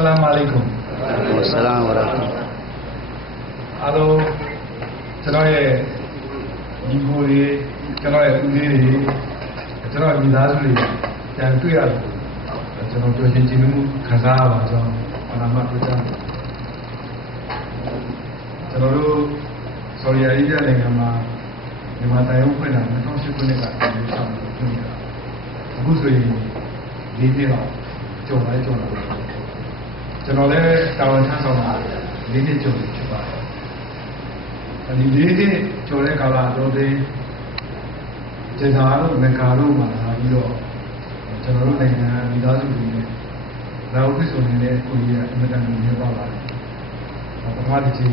Assalamu alaikum. Assalamu alaikum. Hello. ကျွန်တော်ရဲ့ညီကိုတွေကျွန်တော်ရဲ့ဦးလေးတွေကျွန်တော်မိသားစုတွေပြန်တွေ့ရတယ်ကျွန်တော်တို့ချင်းချင်းမှုခံစားရပါကြောင်းဘာမှမပြောကြဘူးကျွန်တော်တို့ဆော်ဒီအာရေဗျနိုင်ငံမှာမြန်မာတိုင်းဥဖွင့်တာ2008ခုနှစ်ကပြည်ဆောင်လုပ်နေတာအခုဆိုရင်၄နှစ်တော့ကျော်လာကျွန်တော်လည်းတာဝန်ထမ်းဆောင်တာ၄နှစ်ကျော်ဖြစ်ပါတယ်ဒီ၄နှစ်ကျော်တဲ့ကာလတော့ဒီကျေသာတို့မကာတို့မှာလာပြီးတော့ကျွန်တော်တို့နိုင်ငံမိသားစုတွေနဲ့လာဥပ္ပဆိုနေတဲ့ကိုကြီးကအမြဲတမ်းနေပါပါတယ်ပထမတစ်ချိန်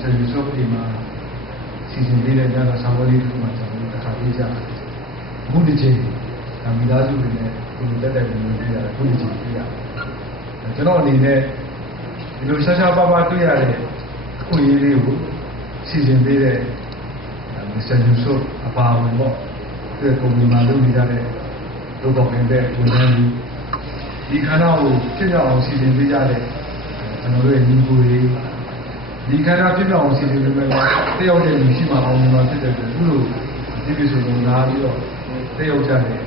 ဆယ်ယူဆိုပြီးမှစီစဉ်ပေးတဲ့ညကဆောင်းဝလေးတစ်ခုမှကျွန်တော်တို့တစ်ခါပြေးကြတယ်အခုတစ်ချိန်မိသားစုတွေနဲ့ကိုယ်တက်တဲ့ပုံမျိုးပြရတယ်အခုတစ်ချိန်ပြရတယ်ကျွန်တော်အနေနဲ့ဒီလိုရှားရှားပါးပါးတွေ့ရတဲ့အခွင့်အရေးလေးကိုစီစဉ်ပေးတဲ့မစ္စတာယူဆုအပါအဝင်ပေါ့ဒီကုမ္ပဏီမှာလုပ်နေကြတဲ့လုပ်တော်နေတဲ့ဝန်ထမ်းတွေဒီခန္ဓာကိုဖြစ်ကြအောင်စီစဉ်ပေးကြတဲ့ကျွန်တော်တို့ရဲ့ညီကိုတွေဒီခန္ဓာဖြစ်ကြအောင်စီစဉ်ပေးမယ်တယောက်တည်းလူရှိမှအောင်မှာဖြစ်တဲ့အတွက်အခုလိုဒီလိုဆိုတော့လာပြီးတော့တယောက်ကြတဲ့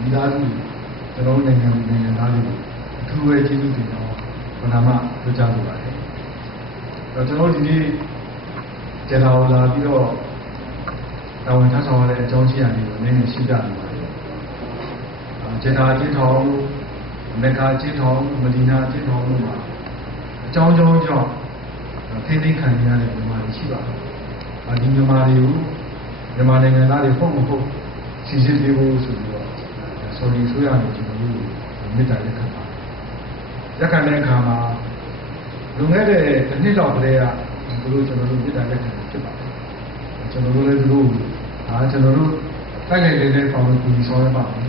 မိသားစုကျွန်တော်တို့နိုင်ငံသားတွေအထူးပဲကျေးဇူးတင်တော့ဘဏ္ဍာမှပြောကြလိုပါတယ်ကျွန်တော်ဒီနေ့ကျေနာဝလာပြီးတော့တာဝန်ထမ်းဆောင်ရတဲ့အကြောင်းရှိရာတွေကိုနည်းနည်းရှင်းပြနေပါတယ်ကျေနာချင်းထောင်မက္ကာချင်းထောင်မဒီနာချင်းထောင်တို့မှာအကြောင်းကြောင့်ထိသိခံရတဲ့မြန်မာတွေရှိပါတယ်ဒီမြန်မာတွေကိုမြန်မာနိုင်ငံသားတွေဟုတ်မဟုတ်စီစစ်ပေးဖို့ဆိုပြီးတော့ဆော်ဒီဆိုရမယ်ကျွန်တော်တို့မေတ္တာလက်ခံပါတယ်လက်ခံတဲ့အခါမှာလွန်ခဲ့တဲ့တစ်နှစ်လောက်ကလေးကသူတို့ကျွန်တော်တို့မေတ္တာလက်ခံဖြစ်ပါတယ်ကျွန်တော်တို့လည်းသူတို့ကျွန်တော်တို့တိုက်ခိုက်နေတဲ့ပေါင်းကိုကူညီဆောင်ရပါမယ်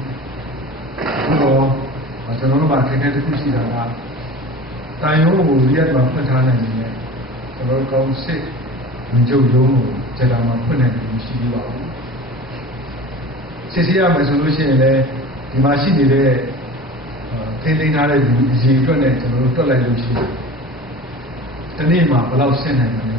အခုတော့ကျွန်တော်တို့ကခက်ခဲတစ်ခုရှိတာကတာယုံကိုရက်မှာဖွင့်ထားနိုင်နေတယ်ကျွန်တော်တို့ကောင်းစစ်ဝင်ကြုံရုံးကိုကျေတာမှာဖွင့်နိုင်တယ်ရှိသေးပါဘူးစစ်ဆေးရမယ်ဆိုလို့ရှိရင်လည်းဒီမှာရှိနေတဲ့ထိန်းသိမ်းထားတဲ့ဒီအရေးအတွက်နဲ့ကျွန်တော်တို့တွက်လိုက်လို့ရှိရင်ဒီနေ့မှာဘယ်လောက်ဆင့်နိုင်မလဲ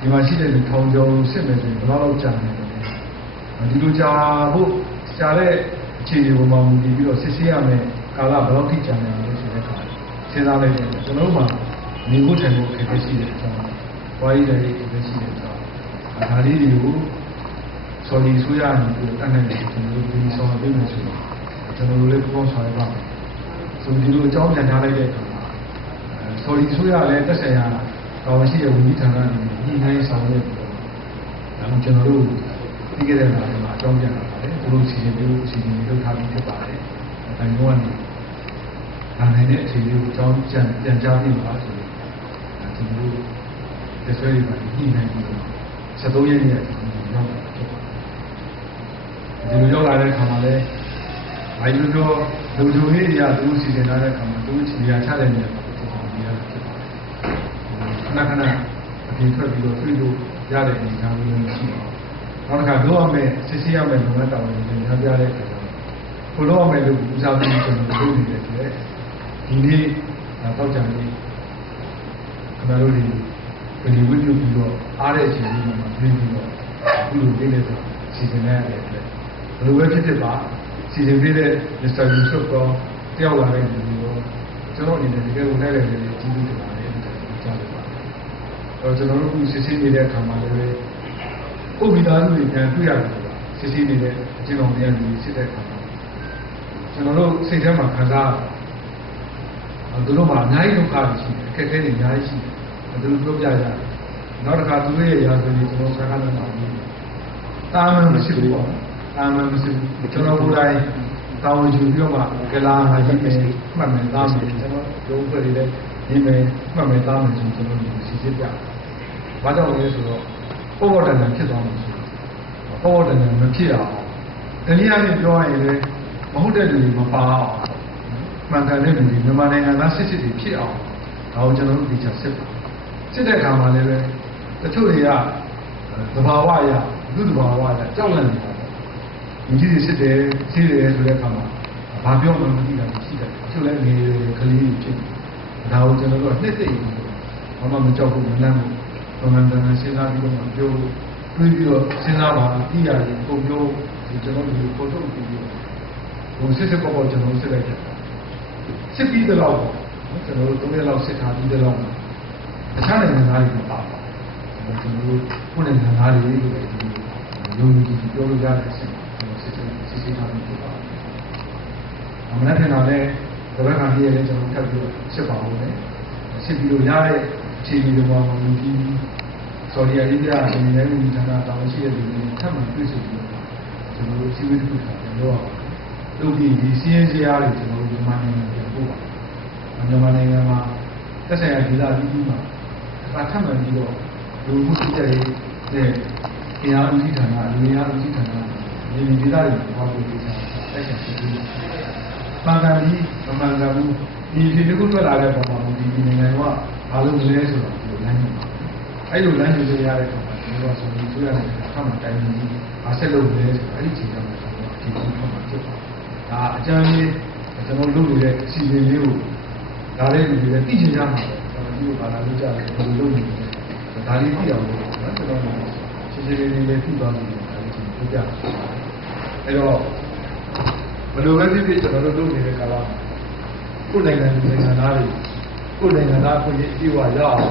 ဒီမှာရှိတဲ့လူထောင်ကျော်ဆင့်မယ်ဆိုရင်ဘယ်လောက်ကြာနိုင်မလဲဒီလိုကြာဖို့ကြာတဲ့အခြေအနေပေါ်မှာမူတည်ပြီးတော့စစ်ဆေးရမယ်ကာလဘယ်လောက်ထိကြာနိုင်မလဲဆိုတဲ့အခါစဉ်းစားလိုက်တယ်ကျွန်တော်တို့မှာနေဖို့ထိုင်ဖို့အခက်အခဲရှိတဲ့အကြောင်းဝါရီလည်းအခက်အခဲရှိတဲ့အကြောင်းဒါလေးတွေကိုဆော်ဒီဆိုရရင်ကိုတတ်နိုင်တယ်ကျွန်တော်တို့ဒီဆောင်ပေးမယ်ဆိုတော့ကျွန်တော်တို့လည်းပေါင်းဆောင်ရပါမယ်ဆိုဒီလိုအကြောင်းပြန်ထားလိုက်တဲ့အခါမှာဆော်ဒီဆိုရလည်းတက်ဆိုင်ရာတော်ရှိတဲ့ဝန်ကြီးဌာနတွေညှိနှိုင်းဆောင်ရွက်ပြီးတော့ဒါကျွန်တော်တို့ပြီးခဲ့တဲ့လမှာအကြောင်းပြန်လာပါတယ်သူတို့စီစဉ်ပြီးလုပ်ထားပြီးဖြစ်ပါတယ်အဲဒါမျိုးကနေဒါနိုင်တဲ့အခြေအနေကိုအကြောင်းပြန်ကြားပြီးပါဆိုတော့ကျွန်တော်တို့တက်ဆွဲတွေပါညှိနှိုင်းပြီးတော့73ရက်နေ့ရောက်တာဖြစ်ပါတယ်ဒီလိုရောက်လာတဲ့အခါမှာလည်းဘာလို့တော့လူလူလေးတွေကသူစီစဉ်ထားတဲ့အခါမှာသူချီရချတဲ့နေရာမှာကျွန်တော်မြင်ရဖြစ်ပါတယ်ခဏအပြင်ထွက်ပြီးတော့တွေ့လို့ရတဲ့အနေအထားမျိုးရှိတော့နောက်တစ်ခါလုပ်ရမယ်စစ်ဆေးရမယ်လုပ်ငန်းတာဝန်တွေညှိပြတဲ့အခါကျတော့ကိုလုပ်ရမယ်လို့ဦးစားပေးကျွန်တော်လုပ်နေတယ်ဆိုတော့ဒီနေ့တောက်ကြနေခင်ဗျားတို့ဒီဝိတုပြီးတော့အားတဲ့အချိန်လေးမှာပြင်ပြီးတော့အခုလိုလေးလေးဆိုစီစဉ်ရတဲ့အတွက်ဘယ်လိုပဲဖြစ်ပါစီစဉ်ပေးတဲ့ Mr. Yusuf တော့တယောက်လာတဲ့လူမျိုးကျွန်တော်အနေနဲ့တကယ်ကိုလိုက်လိုက်လေးကြီးကြီးတင်ပါတယ်လို့ကြားလိုက်ပါတယ်ကျွန်တော်တို့ခုစစ်ဆေးနေတဲ့အခါမှာလည်းဥပ္ပဒါလူတွေပြန်တွေ့ရတယ်စစ်ဆေးနေတဲ့အကျဉ်းတော်များကြီးစစ်တဲ့အခါမှာကျွန်တော်တို့စိတ်ထဲမှာခံစားသူတို့မှာအများကြီးဒုက္ခတွေရှိတယ်အခက်အခဲတွေအများကြီးရှိတယ်သူတို့ပြောပြကြတယ်နောက်တစ်ခါသူတို့ရဲ့ရာဇဝင်တွေကျွန်တော်ဆက်ခါလာမှာတာမန်မရှိဘူးပေါ့တာမန်မရှိဘူးကျွန်တော်ကိုယ်တိုင်တာဝန်ယူပြီးတော့ကလာဟာကြီးမယ်မှတ်မယ်သားမယ်ကျွန်တော်ရုံးဖွဲ့တွေလည်းဒီမယ်မှတ်မယ်သားမယ်ဆိုကျွန်တော်စီစစ်ပြဘာကြောင့်လဲဆိုတော့ပေါ်ပေါ်တန်တန်ဖြစ်သွားမှာဆိုပေါ်ပေါ်တန်တန်မဖြစ်အောင်တနည်းအားဖြင့်ပြောရရင်လည်းမဟုတ်တဲ့လူတွေမပါအောင်မှန်ကန်တဲ့လူတွေမြန်မာနိုင်ငံသားစစ်တွေဖြစ်အောင်ဒါကိုကျွန်တော်တို့ဒီချက်စစ်ပါစစ်တဲ့အခါမှာလည်းပဲတချို့တွေကသဘာဝအရလူသဘာဝအရကြောက်လန့်နေတာပေါ့ဒီကြီးစစ်တယ်စီးတယ်ဆိုတဲ့အခါမှာ ဘာပြောမှမသိတာရှိတယ်သူလည်းငယ်ကလေးဖြစ်ဒါကိုကျွန်တော်တို့နှစ်သိမ့်ပြီးဘာမှမကြောက်ဘူးမလန့်ဘူးပုံမှန်တန်စဉ်းစားပြီးတော့ပြောတွေးပြီးတော့စဉ်းစားပါသိရတယ်ပုံပြောကျွန်တော်တို့ပုံထုတ်ပြီးဟိုစစ်ပေါ်ပေါ်ကျွန်တော်စစ်လိုက်တယ်စစ်ပြီးတော့ကျွန်တော်တို့3ရက်လောက်စစ်ထားပြီးတော့အခြားနိုင်ငံသားတွေမပါဘူးကျွန်တော်တို့ခုနိုင်ငံသားတွေလို့လည်းယုံကြည်ပြောလို့ရတဲ့အချက်ကျွန်တော်စစ်ထားပြီးဖြစ်ပါတယ်အမှန်တကယ်တော့လည်းဒီဘက်ကကြီးလည်းကျွန်တော်ထပ်ပြီးစစ်ပါဦးမယ်စစ်ပြီးလို့ရတဲ့အခြေအနေတွေပေါ်မှာမြင်ပြီးဆော်ဒီအာရေဗျအနေနဲ့ဒီဌာနတောင်းရှိတဲ့လူတွေထပ်မံတွေ့ဆုံပြီးတော့ကျွန်တော်တို့စီးပွားရေးတစ်ခုပြန်လုပ်အောင်လုပ်ပြီးဒီစီးရင်စရာတွေကျွန်တော်တို့မြန်မာနိုင်ငံပြန်ပို့ပါမြန်မာနိုင်ငံမှာသက်ဆိုင်ရာဒေသကြီးကြီးမှာအထက်မှန်ပြီးတော့လူမှုစစ်တပ်ရဲ့တရားဥပဒေဌာနလူများဥပဒေဌာနဒီဒေသတွေဘာလို့ဒီဆိုင်တိုက်ဆိုင်ဖြစ်ပြီးပန်ကန်ကြီးမမှန်ကန်ဘူးဒီတစ်ခုထွက်လာတဲ့ပုံမှာဒီနိုင်ငံကဘာလို့လဲဆိုတော့ဒီလမ်းကြီးအဲ့လိုလမ်းကြီးတွေရတဲ့ပုံမှာကျွန်တော်ဆိုပြီးတွေ့ရတယ်အခါမှာတိုင်းကြီးအားဆက်လုပ်လဲဆိုအဲ့ဒီချိန်ကမှကျွန်တော်ဒီပုံမှာဖြစ်ပါတယ်ဒါအကြမ်းကြီးကျွန်တော်လုပ်နေတဲ့အစီအစဉ်လေးကိုဒါလေးတွေလည်းသိချင်ကြမှာကျွန်တော်ဒီလိုပါလာလို့ကြားတယ်ဘယ်လိုလုပ်နေလဲဒါလေးသိအောင်လို့နော်ကျွန်တော်ရှင်းရှင်းလေးလေးသိသွားလို့ဒါလေးကိုပြပြအဲ့တော့ဘယ်လိုပဲဖြစ်ဖြစ်ကျွန်တော်တို့လုပ်နေတဲ့ကာလကိုယ်နိုင်ငံသားတွေကိုယ်နိုင်ငံသားကိုအပြည့်အဝရအောင်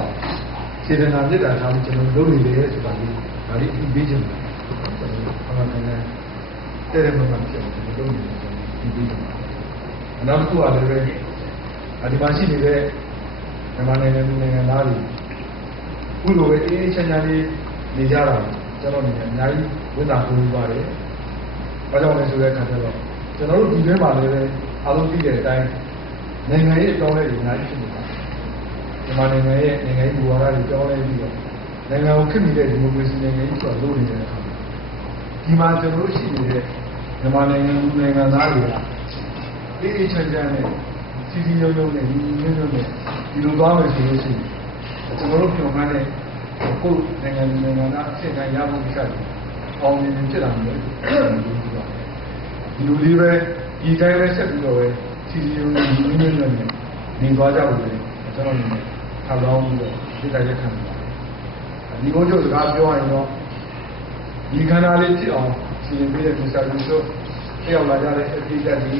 စေတနာမြတ်တာထားပြီးကျွန်တော်လုပ်နေတယ်ဆိုတာလေးဒါလေးအပြီးချင်းကျွန်တော်အမှန်တကယ်တဲ့မှမှဖြစ်အောင်ကျွန်တော်လုပ်နေတယ်ဒီပြီးနောက်တစ်ခုကလည်းဒီမှာရှိနေတဲ့မြန်မာနိုင်ငံသားတွေခုလိုပဲအေးအေးချမ်းချမ်းလေးနေကြတာကျွန်တော်နေအများကြီးဝန်တာကိုးပါတယ်။ဘာကြောင့်လဲဆိုတဲ့အခါကျတော့ကျွန်တော်တို့ဒီထဲမှာလည်းအားလုံးသိတဲ့အတိုင်းနိုင်ငံရေးအကြောင်းလေးတွေအများကြီးဖြစ်နေပါတယ်။မြန်မာနိုင်ငံရဲ့နိုင်ငံရေးမူဝါဒတွေကြောင်းလဲပြီးတော့နိုင်ငံကိုခေတ်မီတဲ့ဒီမိုကရေစီနိုင်ငံကြီးဆိုတာလုပ်နေတဲ့အခါမှာဒီမှာကျွန်တော်တို့ရှိနေတဲ့မြန်မာနိုင်ငံသားတွေကအေးအေးချမ်းချမ်းနဲ့စီစီရုံရုံနဲ့ဒီလိုမျိုးနဲ့ဒီလိုသွားမယ်ဆိုလို့ရှိရင်ကျွန်တော်တို့ပြောမှန်းတဲ့ကိုယ်နိုင်ငံသားအဖြစ်တိုင်းရဖို့ကိစ္စတွေအောင်မြင်ဖြစ်လာမယ်ဒီလိုလေးပဲဒီတိုင်းပဲဆက်ပြီးတော့ပဲစီစီရုံနဲ့ဒီလိုမျိုးနဲ့နေသွားကြလို့လေကျွန်တော်အနေနဲ့ထားလောင်းပြီးတော့ဒီတိုင်းရက်ခံပါတယ်ဒီဘုန်းကြီးစကားပြောရရင်တော့ဒီခန္ဓာလေးဖြစ်အောင်စီရင်ပေးတဲ့ဒီစာရင်းတို့ပြောင်းလာကြတဲ့အပိဓာတ်ဆို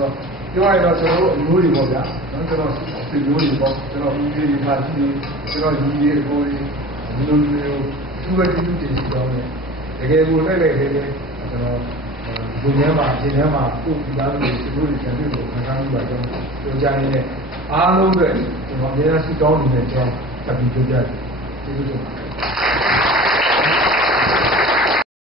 တော့ပြောရတော့ကျွန်တော်တို့အမျိုးတွေပေါ့ဗျာနော်ကျွန်တော်ဒီမျိုးတွေပေါ့ကျွန်တော်ဦးလေးတွေပါရှိနေကျွန်တော်ညီလေးကိုဒီလိုမျိုးသူ့ရဲ့ဒီလိုတင်စီတော့ねတကယ်ကိုလိုက်လိုက်သေးတယ်ကျွန်တော်ဒီညမှာဒီညမှာကိုဒီသားတွေဒီလိုတွေဆံပြီးကိုခံစားမှုပါကျွန်တော်ပြောကြရင်းအားလုံးပဲကျွန်တော်အများကြီးတောင်းနေတဲ့ကြောင်းတက်ပြီးပြောကြတယ်ကျေးဇူးတင်ပါတယ်